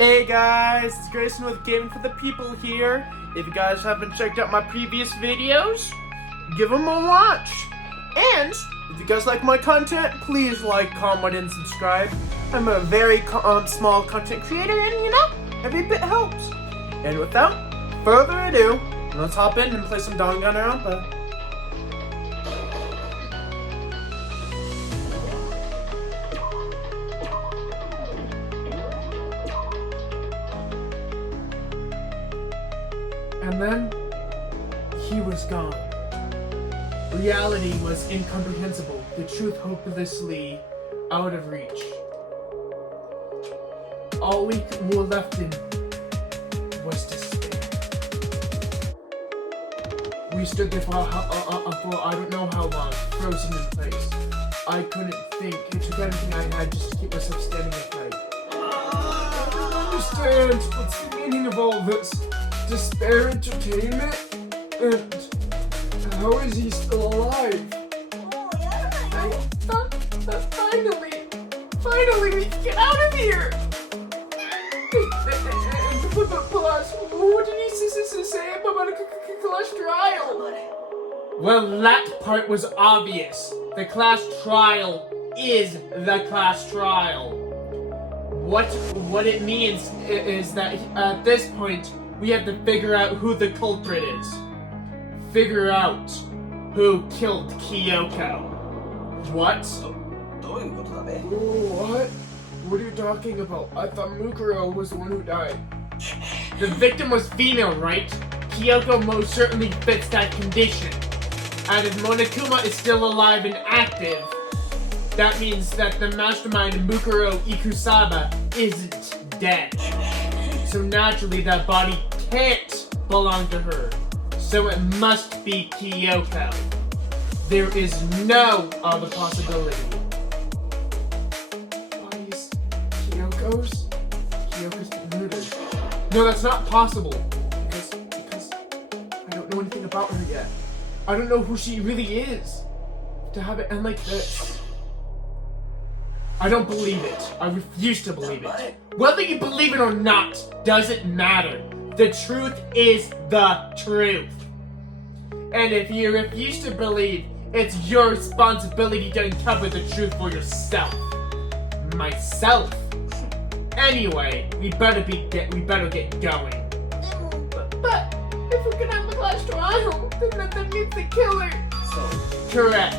Hey guys, it's Grayson with Gaming for the People here. If you guys haven't checked out my previous videos, give them a watch. And if you guys like my content, please like, comment, and subscribe. I'm a very small content creator, and you know, every bit helps. And without further ado, let's hop in and play some Danganronpa. And then, he was gone. Reality was incomprehensible, the truth hopelessly out of reach. All we were left in was despair. We stood there for I don't know how long, frozen in place. I couldn't think. It took everything I had just to keep myself standing upright. I don't understand. What's the meaning of all this? Despair entertainment? And how is he still alive? Finally, we can get out of here! Plus, what did he say about a class trial? Well, that part was obvious. The class trial is the class trial. What it means is that at this point, we have to figure out who the culprit is. Figure out who killed Kyoko. What? What? What are you talking about? I thought Mukuro was the one who died. The victim was female, right? Kyoko most certainly fits that condition. And if Monokuma is still alive and active, that means that the mastermind Mukuro Ikusaba isn't dead. So naturally that body can't belong to her. So it must be Kyoko. There is no other possibility. Bodies Kyoko'S? Kyoko's been murdered. No, that's not possible. Because I don't know anything about her yet. I don't know who she really is. To have it end like this. I don't believe it. I refuse to believe it. Whether you believe it or not doesn't matter. The truth is the truth. And if you refuse to believe, it's your responsibility to uncover the truth for yourself. Myself? Anyway, we better get going. But if we're gonna have the class trial, then that means the killer. Correct.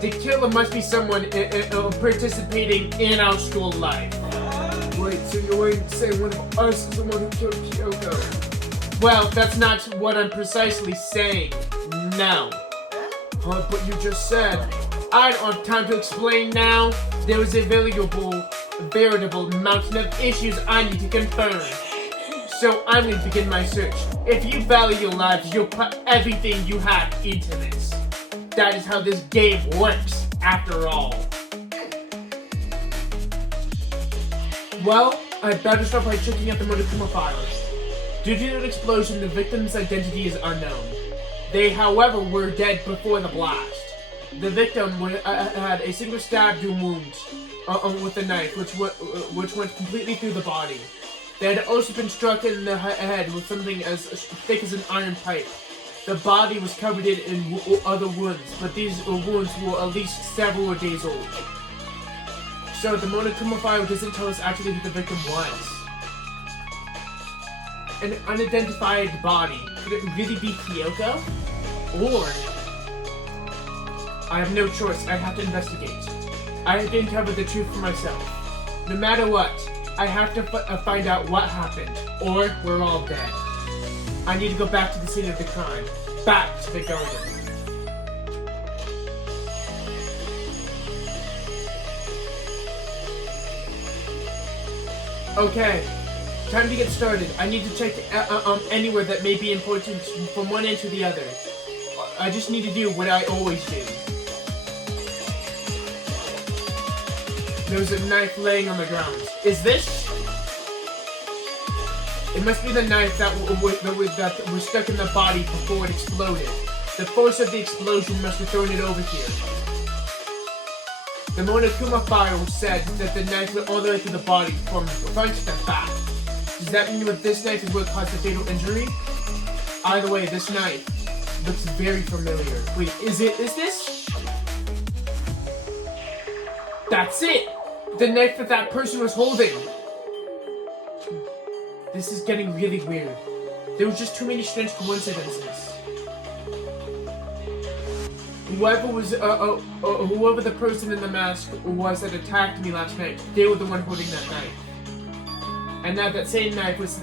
The killer must be someone participating in our school life. Wait, so you're going to say one of us is the one who killed Kyoko? Well, that's not what I'm precisely saying. No. But you just said. I don't have time to explain now. There was a veritable mountain of issues I need to confirm. So I'm going to begin my search. If you value your lives, you'll put everything you have into this. That is how this game works, after all. Well, I better start by checking out the Monokuma files. Due to an explosion, the victim's identity is unknown. They, however, were dead before the blast. The victim had a single stabbed wound with a knife, which went completely through the body. They had also been struck in the head with something as thick as an iron pipe. The body was covered in other wounds, but these wounds were at least several days old. So the Monokuma file doesn't tell us actually who the victim was. An unidentified body. Could it really be Kyoko? Or... I have no choice. I have to investigate. I have to uncover the truth for myself. No matter what, I have to find out what happened, or we're all dead. I need to go back to the scene of the crime. Back to the garden. Okay, time to get started. I need to check anywhere that may be important from one end to the other. I just need to do what I always do. There's a knife laying on the ground. Is this? It must be the knife that was stuck in the body before it exploded. The force of the explosion must have thrown it over here. The Monokuma file said that the knife went all the way through the body from front to back. Does that mean that this knife is what caused the fatal injury? Either way, this knife looks very familiar. Wait, is this? That's it! The knife that person was holding! This is getting really weird. There was just too many strange coincidences. Whoever the person in the mask was that attacked me last night, they were the one holding that knife. And now that same knife was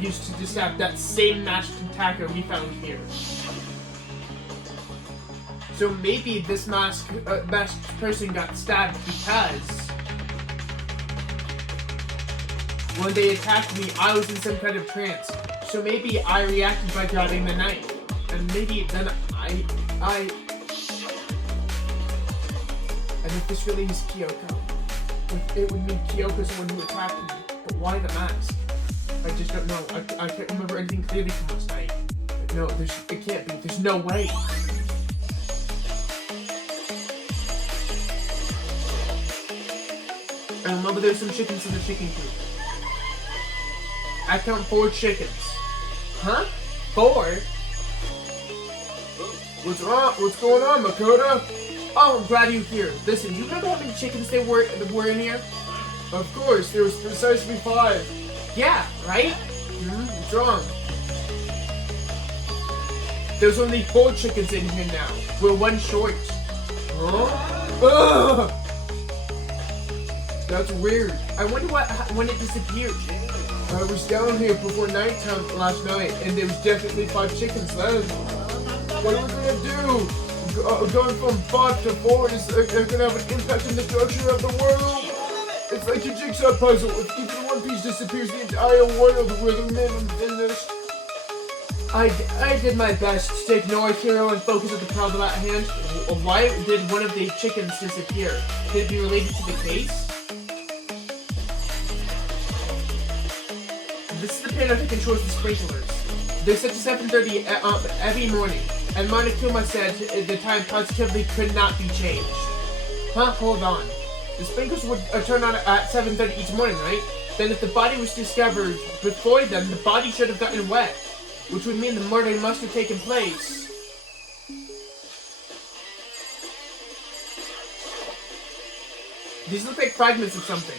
used to stab that same masked attacker we found here. So maybe this masked person got stabbed because when they attacked me, I was in some kind of trance. So maybe I reacted by grabbing the knife. And maybe then and if this really is Kyoko, it would mean Kyoko's the one who attacked me. But why the mask? I just don't know. I can't remember anything clearly from last night. No, it can't be. There's no way. I remember there's some chickens in the chicken coop. I count 4 chickens. Huh? 4? What's wrong? What's going on, Makoto? Oh, I'm glad you're here. Listen, do you remember how many chickens there were in here? Of course, there was precisely 5. Yeah, right? What's wrong? There's only 4 chickens in here now. We're 1 short. Huh? Ugh! That's weird. I wonder when it disappeared. I was down here before nighttime last night, and there was definitely 5 chickens left. What are we gonna do? Going from 5 to 4 is gonna have an impact on the structure of the world. It's like a jigsaw puzzle. If even one piece disappears, the entire world will remain finished. I did my best to ignore Hiro and focus on the problem at hand. Why did one of the chickens disappear? Could it be related to the case? This is the panel that controls the sprinklers. They're set to 7:30 every morning, and Monokuma said the time positively could not be changed. Huh? Hold on. The sprinklers would turn on at 7:30 each morning, right? Then if the body was discovered before then, the body should have gotten wet, which would mean the murder must have taken place. These look like fragments of something.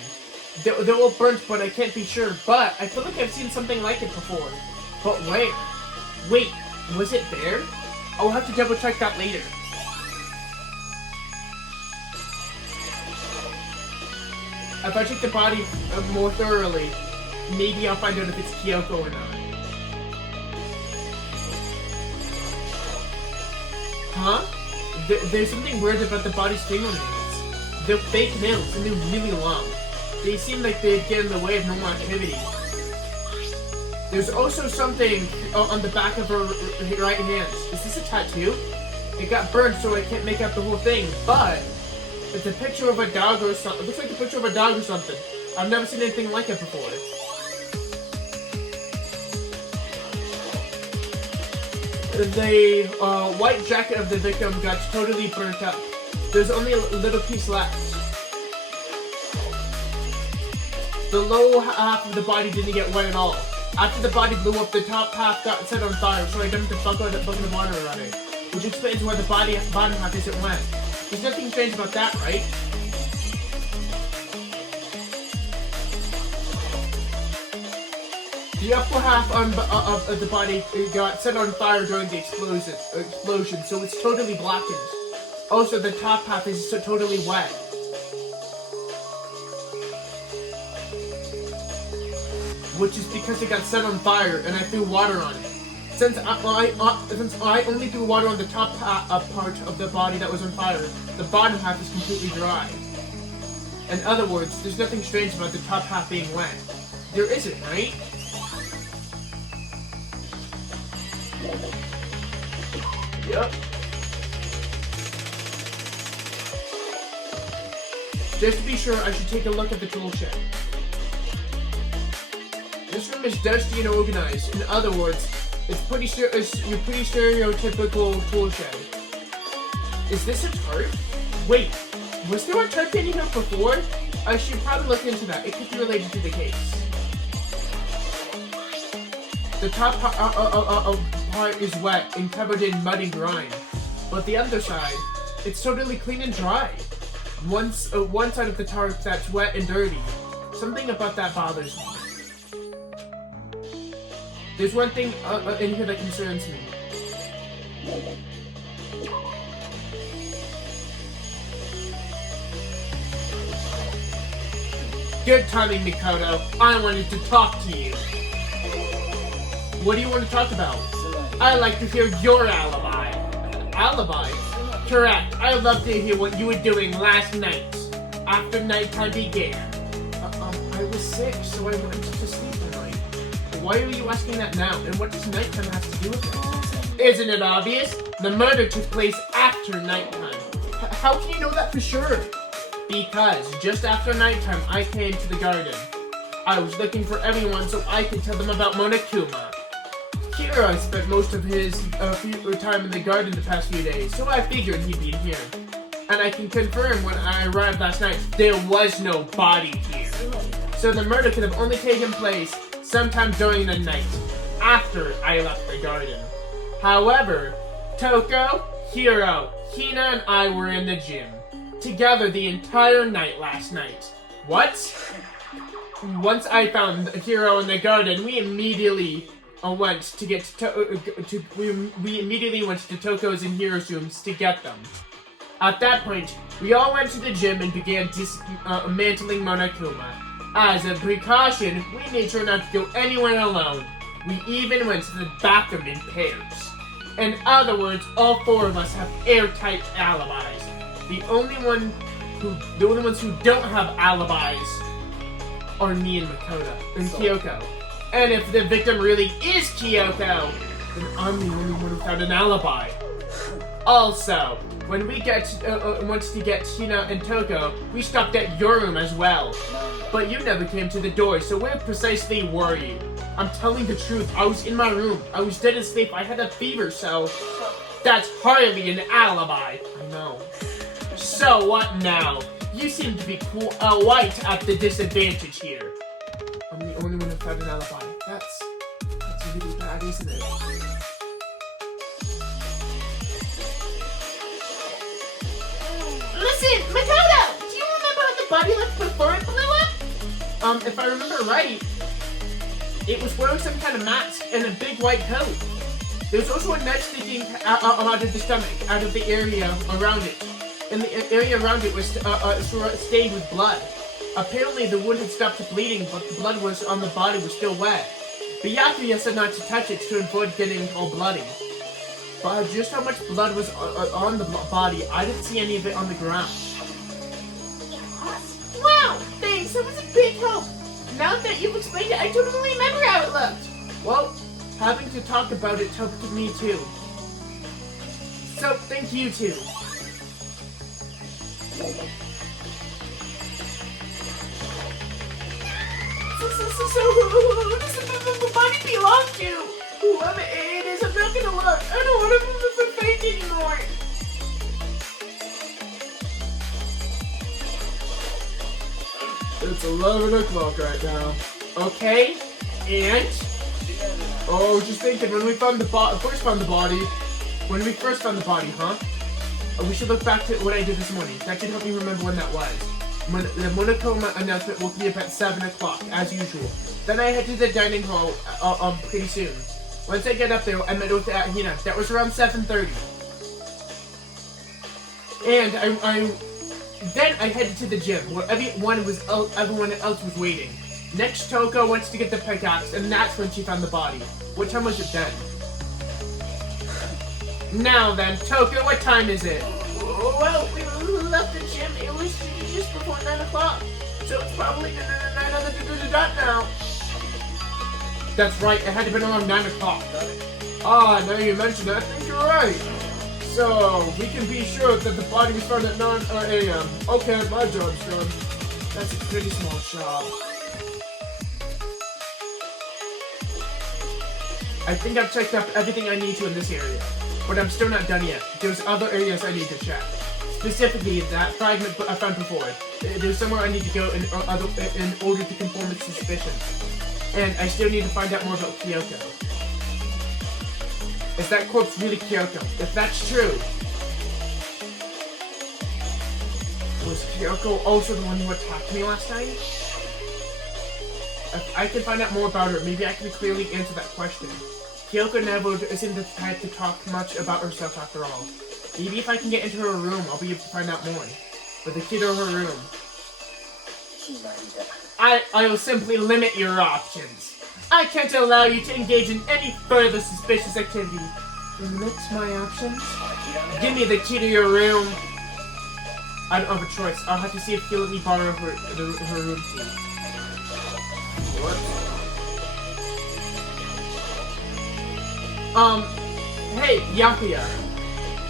They're all burnt, but I can't be sure. But I feel like I've seen something like it before. But where? Wait, was it there? I'll have to double check that later. If I check the body more thoroughly, maybe I'll find out if it's Kyoko or not. Huh? There's something weird about the body's fingernails. They're fake nails, and they're really long. They seem like they'd get in the way of normal activity. There's also something on the back of her right hand. Is this a tattoo? It got burned, so I can't make out the whole thing, but it's a picture of a dog or something. It looks like a picture of a dog or something. I've never seen anything like it before. The white jacket of the victim got totally burnt up. There's only a little piece left. The lower half of the body didn't get wet at all. After the body blew up, the top half got set on fire, so I dumped a bucket of water on it, which explains why the bottom half isn't wet. There's nothing strange about that, right? The upper half of the body got set on fire during the explosion, so it's totally blackened. Also, the top half is totally wet. Which is because it got set on fire and I threw water on it. Since I only threw water on the top part of the body that was on fire, the bottom half is completely dry. In other words, there's nothing strange about the top half being wet. There isn't, right? Yep. Just to be sure, I should take a look at the tool shed. This room is dusty and organized. In other words, it's your pretty stereotypical tool shed. Is this a tarp? Wait, was there a tarp in here before? I should probably look into that. It could be related to the case. The top part is wet and covered in mud and grime, but the underside, it's totally clean and dry. One side of the tarp that's wet and dirty. Something about that bothers me. There's one thing in here that concerns me. Good timing, Mikoto. I wanted to talk to you. What do you want to talk about? I'd like to hear your alibi. Alibi? Correct. I'd love to hear what you were doing last night, after nighttime began. I was sick, so I went to sleep tonight. Why are you asking that now? And what does nighttime have to do with it? Isn't it obvious? The murder took place after nighttime. How can you know that for sure? Because just after nighttime, I came to the garden. I was looking for everyone so I could tell them about Monokuma. Kira spent most of his time in the garden the past few days, so I figured he'd be here. And I can confirm when I arrived last night, there was no body here. So the murder could have only taken place sometime during the night, after I left the garden. However, Toko, Hiro, Hina, and I were in the gym together the entire night last night. What? Once I found Hiro in the garden, we immediately went to Toko's and Hiro's rooms to get them. At that point, we all went to the gym and began dismantling Monokuma. As a precaution, we made sure not to go anywhere alone. We even went to the bathroom in pairs. In other words, all four of us have airtight alibis. The only ones who don't have alibis are me and Makoto and Kyoko. And if the victim really is Kyoko, then I'm the only one without an alibi. Also, when we wanted to get Hina and Toko, we stopped at your room as well. But you never came to the door, so where precisely were you? I'm telling the truth, I was in my room. I was dead asleep, I had a fever, so that's hardly an alibi. I know. So what now? You seem to be quite at the disadvantage here. I'm the only one without an alibi. That's really bad, isn't it? Listen, Makoto! Do you remember how the body looked before it blew up? If I remember right, it was wearing some kind of mask and a big white coat. There was also a knife sticking out of the stomach, out of the area around it. And the area around it was stained with blood. Apparently the wound had stopped bleeding, but the blood was on the body was still wet. Byakuya said not to touch it to avoid getting all bloody. But just how much blood was on the body, I didn't see any of it on the ground. Wow, thanks, that was a big help. Now that you've explained it, I totally remember how it looked. Well, having to talk about it helped me too. So, thank you too. So who does the body belong to? Whoever it is, I'm not gonna look. I don't want to move the fake anymore. It's 11 o'clock right now. Okay, and? Oh, just thinking, when we first found the body, huh? We should look back to what I did this morning. That should help me remember when that was. The Monokuma announcement woke me up at 7 o'clock, as usual. Then I head to the dining hall pretty soon. Once I get up there, I met with Hina. That was around 7:30. And then I headed to the gym, where everyone else was waiting. Next, Toko went to get the pickaxe, and that's when she found the body. What time was it then? Now then, Toko, what time is it? Well, we left the gym. It was just before 9 o'clock. So it's probably 9 on the dot now. That's right, it had to be around 9 o'clock. Ah, now you mention it, I think you're right. So, we can be sure that the body was found at 9 a.m. Okay, my job's done. That's a pretty small job. I think I've checked up everything I need to in this area. But I'm still not done yet. There's other areas I need to check. Specifically, that fragment I found before. There's somewhere I need to go in order to conform its suspicions. And I still need to find out more about Kyoko. Is that corpse really Kyoko? If that's true, was Kyoko also the one who attacked me last time? If I can find out more about her, maybe I can clearly answer that question. Kyoko never isn't the type to talk much about herself after all. Maybe if I can get into her room, I'll be able to find out more. But the key to her room... I will simply limit your options. I can't allow you to engage in any further suspicious activity. Limit my options? Give me the key to your room. I don't have a choice. I'll have to see if he'll let me borrow her room key. What? Hey, Yakuya.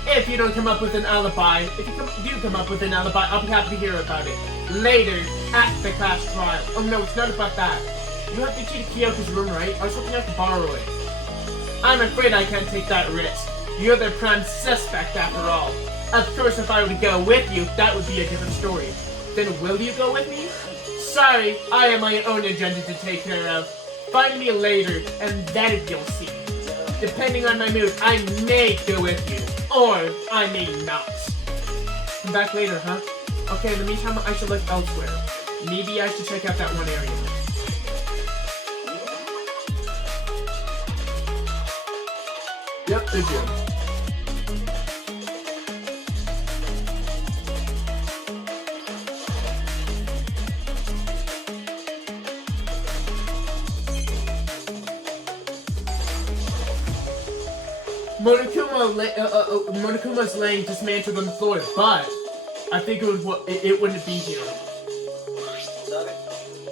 If you don't come up with an alibi, if you do come up with an alibi, I'll be happy to hear about it. Later, at the class trial. Oh no, it's not about that. You have the key to Kyoko's room, right? I was hoping I could borrow it. I'm afraid I can't take that risk. You're the prime suspect after all. Of course, if I were to go with you, that would be a different story. Then will you go with me? Sorry, I have my own agenda to take care of. Find me later, and then you'll see. Depending on my mood, I may go with you, or I may not. Come back later, huh? Okay, in the meantime, I should look elsewhere. Maybe I should check out that one area. Yep, the gym. Monokuma's laying dismantled on the floor, but I think it wouldn't be here.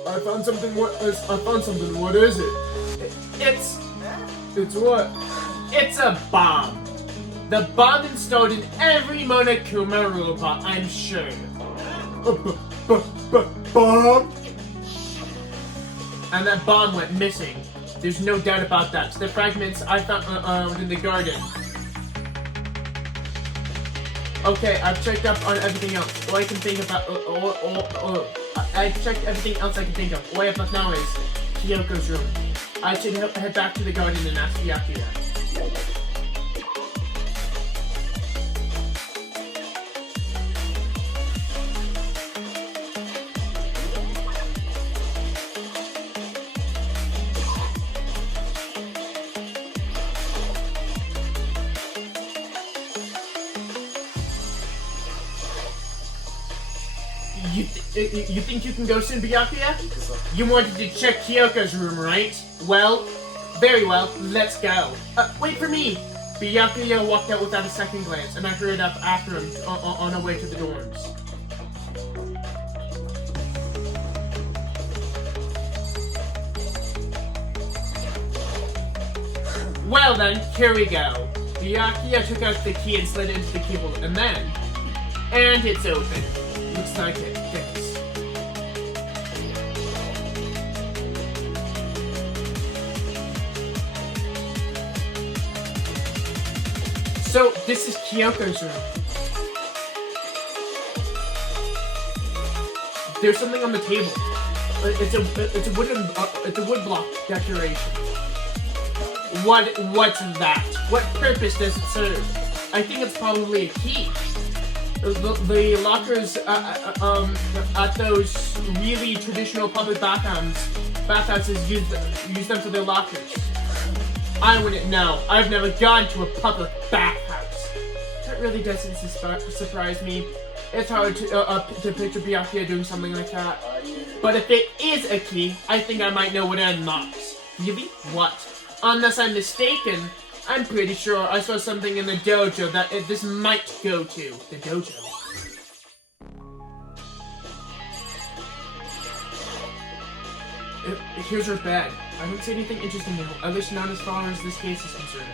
I found something. What is it? It's what? It's a bomb. The bomb installed in every Monokuma robot, I'm sure. Bomb? And that bomb went missing. There's no doubt about that. The fragments I found in the garden. Okay, I've checked up on everything else. All I can think about. I've checked everything else I can think of. All I have left now is Kyoko's room. I should head back to the garden and ask Yakuya. You think you can go soon, Byakuya? You wanted to check Kyoko's room, right? Well, very well, let's go. Wait for me! Byakuya walked out without a second glance, and I hurried up after him on our way to the dorms. Well then, here we go. Byakuya took out the key and slid it into the keyhole, and it's open. Looks like it fits. So, this is Kyoko's room. There's something on the table. It's a wood block decoration. What's that? What purpose does it serve? I think it's probably a key. The lockers at those really traditional public bathhouses use them for their lockers. I wouldn't know. I've never gone to a public bathhouse. That really doesn't surprise me. It's hard to picture Byakuya doing something like that. But if it is a key, I think I might know what it unlocks. Really? What? Unless I'm mistaken, I'm pretty sure I saw something in the dojo that this might go to. The dojo. Here's her bed. I don't see anything interesting here, at least not as far as this case is concerned.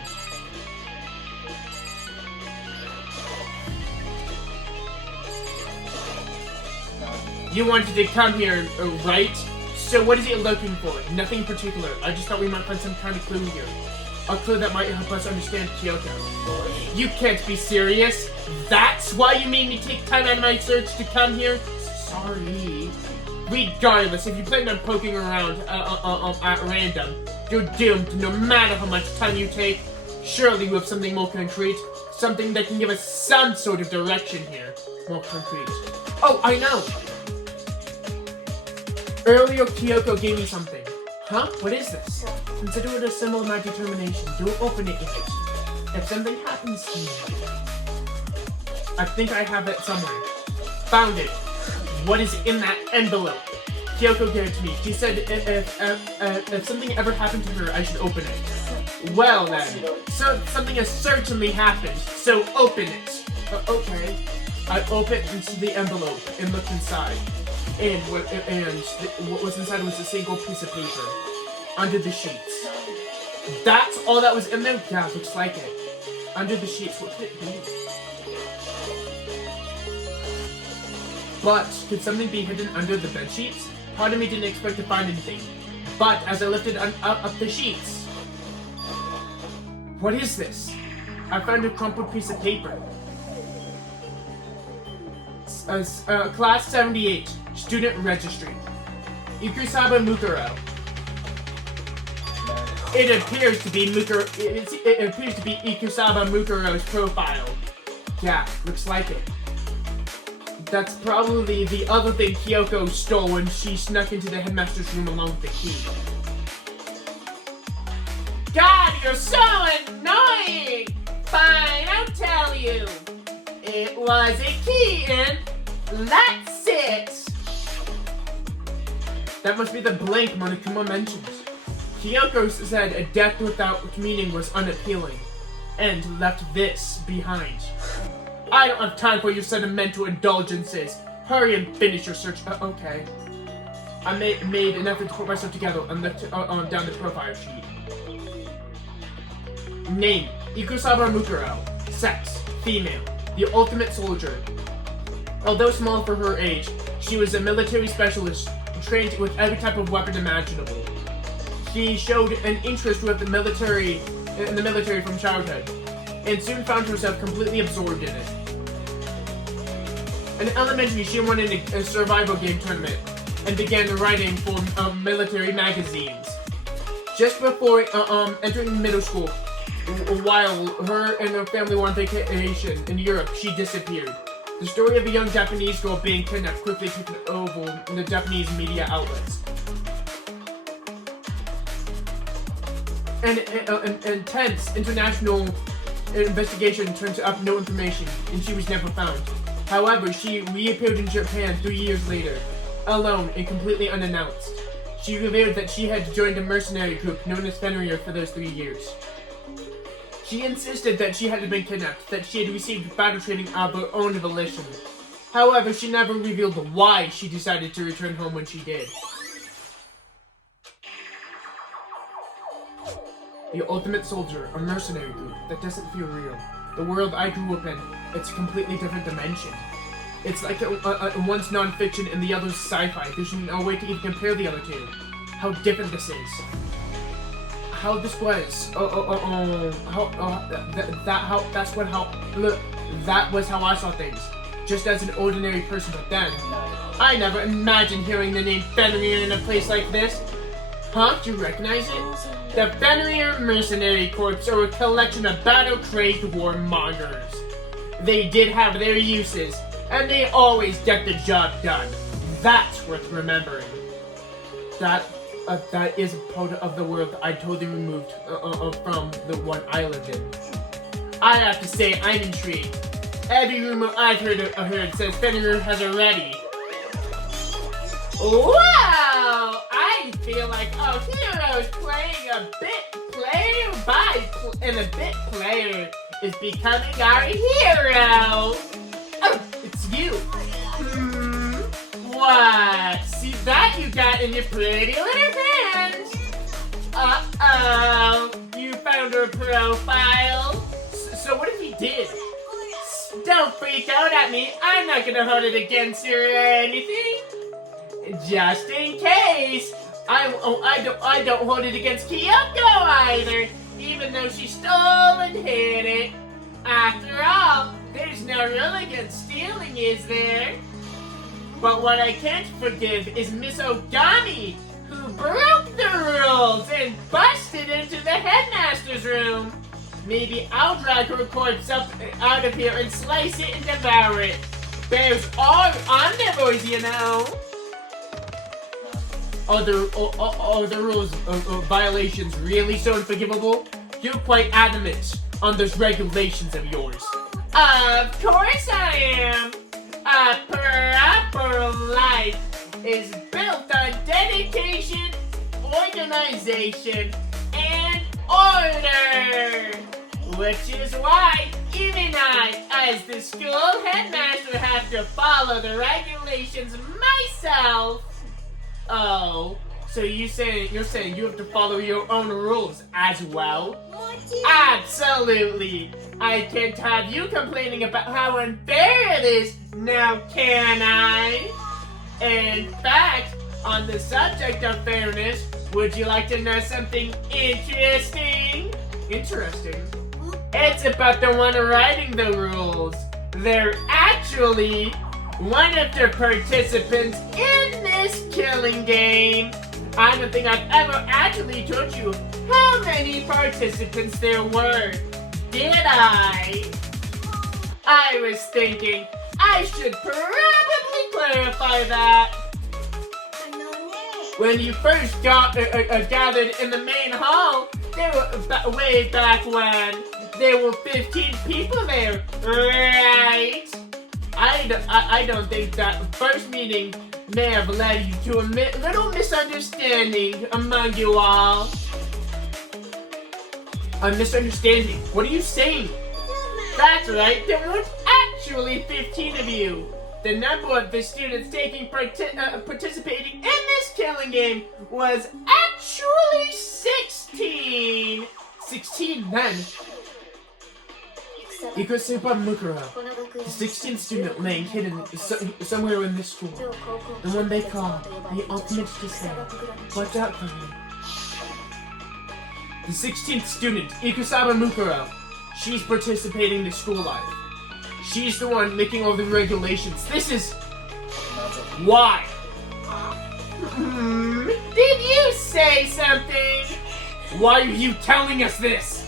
You wanted to come here, right? So what is it looking for? Nothing in particular. I just thought we might find some kind of clue here. A clue that might help us understand Kyoko. You can't be serious. That's why you made me take time out of my search to come here? Sorry. Regardless, if you plan on poking around at random, you're doomed no matter how much time you take. Surely we have something more concrete. Something that can give us some sort of direction here. More concrete. Oh, I know! Earlier, Kyoko gave me something. Huh? What is this? Consider it a symbol of my determination. Don't open it yet. If something happens to me... I think I have it somewhere. Found it. What is in that envelope? Kyoko gave it to me. She said if something ever happened to her, I should open it. Well then, so something has certainly happened, so open it. Okay. I opened the envelope and looked inside. And what was inside was a single piece of paper. Under the sheets. That's all that was in there? Yeah, looks like it. Under the sheets, what could it be? But, could something be hidden under the bed sheets? Part of me didn't expect to find anything. But, as I lifted up the sheets... What is this? I found a crumpled piece of paper. Class 78, Student Registry. Ikusaba Mukuro. It appears to be it appears to be Ikusaba Mukuro'S profile. Yeah, looks like it. That's probably the other thing Kyoko stole when she snuck into the headmaster's room along with the key. God, you're so annoying! Fine, I'll tell you. It was a key and that's it! That must be the blank Monokuma mentioned. Kyoko said a death without meaning was unappealing, and left this behind. I don't have time for your sentimental indulgences. Hurry and finish your search. Okay. I made an effort to put myself together and looked down the profile sheet. Name, Ikusaba Mukuro. Sex, female. The ultimate soldier. Although small for her age, she was a military specialist, trained with every type of weapon imaginable. She showed an interest with the military from childhood, and soon found herself completely absorbed in it. In elementary, she won in a survival game tournament, and began writing for military magazines. Just before entering middle school, while her and her family were on vacation in Europe, she disappeared. The story of a young Japanese girl being kidnapped quickly took over in the Japanese media outlets. An intense international investigation turned up no information, and she was never found. However, she reappeared in Japan 3 years later, alone and completely unannounced. She revealed that she had joined a mercenary group known as Fenrir for those 3 years. She insisted that she hadn't been kidnapped, that she had received battle training of her own volition. However, she never revealed why she decided to return home when she did. The Ultimate Soldier, a mercenary group that doesn't feel real. The world I grew up in, it's a completely different dimension. It's like one's non-fiction and the other's sci-fi. There's no way to even compare the other two. How different this is. How this was. That was how I saw things. Just as an ordinary person, but then, I never imagined hearing the name Fenrir in a place like this. Huh? Do you recognize it? The Fenrir Mercenary Corps are a collection of battle-crazed warmongers. They did have their uses, and they always get the job done. That's worth remembering. That is a part of the world I totally removed from the one I lived in. I have to say, I'm intrigued. Every rumor I've heard says Fenrir has a ready. Wow! I feel like a hero is playing a bit player and a bit player is becoming our hero. Oh, it's you. What? See that you got in your pretty little hands? Uh-oh. You found her profile. So what if he did? Don't freak out at me. I'm not gonna hold it against you or anything. Just in case. I don't hold it against Kyoko either, even though she stole and hid it. After all, there's no rule against stealing, is there? But what I can't forgive is Miss Ogami, who broke the rules and busted into the headmaster's room. maybe I'll drag her corpse up out of here and slice it and devour it. Bears are omnivores, you know. Are the rules violations really so unforgivable? You're quite adamant on those regulations of yours. Of course I am. A proper life is built on dedication, organization, and order. Which is why even I, as the school headmaster, have to follow the regulations myself. Oh, so you're saying you have to follow your own rules as well? Absolutely. I can't have you complaining about how unfair it is, now can I? In fact, on the subject of fairness, would you like to know something interesting? Interesting? It's about the one writing the rules. They're actually one of the participants in this killing game. I don't think I've ever actually told you how many participants there were. Did I? I was thinking I should probably clarify that. When you first gathered in the main hall, they were way back when. There were 15 people there, right? I don't think that first meeting may have led you to a little misunderstanding among you all. A misunderstanding? What are you saying? That's right, there weren't actually 15 of you. The number of the students participating in this killing game was actually 16. 16 then. Ikusuba Mukuro, the 16th student laying hidden somewhere in this school. The one they call the ultimate descent. Watch out for me. The 16th student, Ikusaba Mukuro. She's participating in school life. She's the one making all the regulations. This is... why? Did you say something? Why are you telling us this?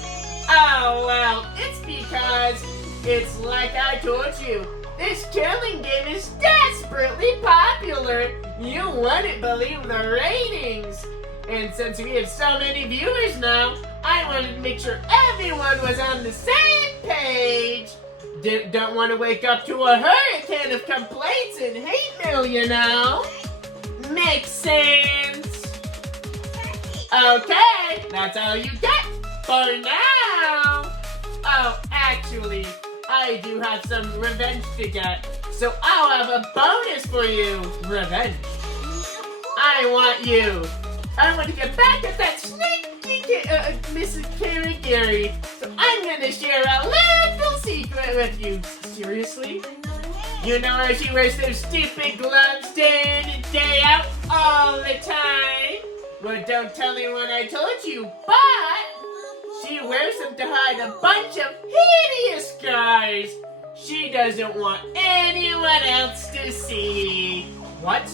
Oh, well, it's because it's like I told you. This killing game is desperately popular. You wouldn't believe the ratings. And since we have so many viewers now, I wanted to make sure everyone was on the same page. Don't want to wake up to a hurricane of complaints and hate mail, you know? Makes sense. Okay, that's all you get for now. Oh, actually, I do have some revenge to get, so I'll have a bonus for you. Revenge. I want to get back at that sneaky Mrs. Karigiri, so I'm gonna share a little secret with you. Seriously? You know how she wears those stupid gloves day in and day out all the time? Well, don't tell anyone I told you, but she wears them to hide a bunch of hideous scars she doesn't want anyone else to see. What?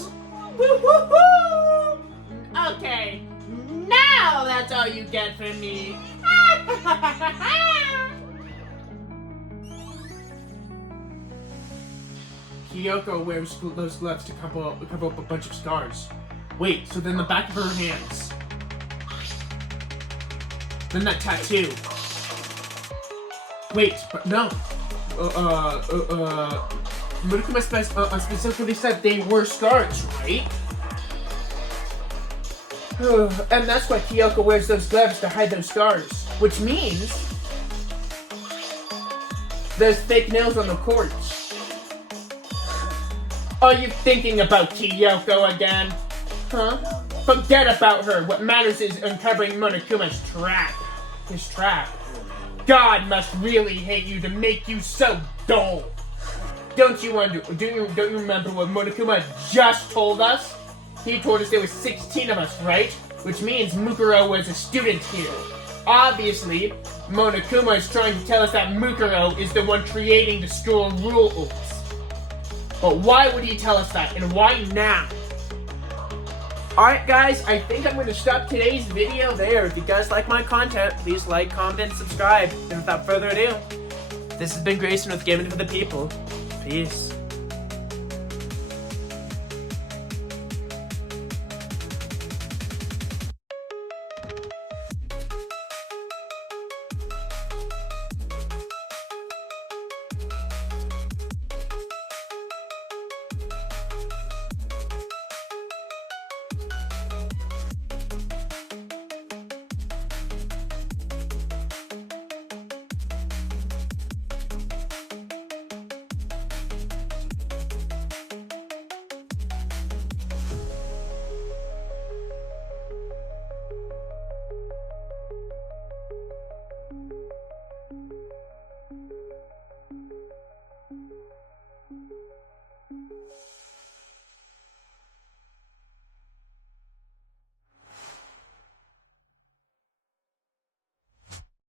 Woo-hoo-hoo! Okay, now that's all you get from me. Kyoko wears those gloves to cover up a bunch of scars. Wait, so then the back of her hands. Then that tattoo. Wait, but no. Murukuma specifically said they were scars, right? And that's why Kyoko wears those gloves to hide those scars. Which means there's fake nails on the corpse. Are you thinking about Kyoko again? Huh? Forget about her. What matters is uncovering Monokuma's trap. His trap. God must really hate you to make you so dull. Don't you remember what Monokuma just told us? He told us there were 16 of us, right? Which means Mukuro was a student here. Obviously, Monokuma is trying to tell us that Mukuro is the one creating the school rules. But why would he tell us that, and why now? Alright guys, I think I'm going to stop today's video there. If you guys like my content, please like, comment, and subscribe. And without further ado, this has been Grayson with Gaming for the People. Peace.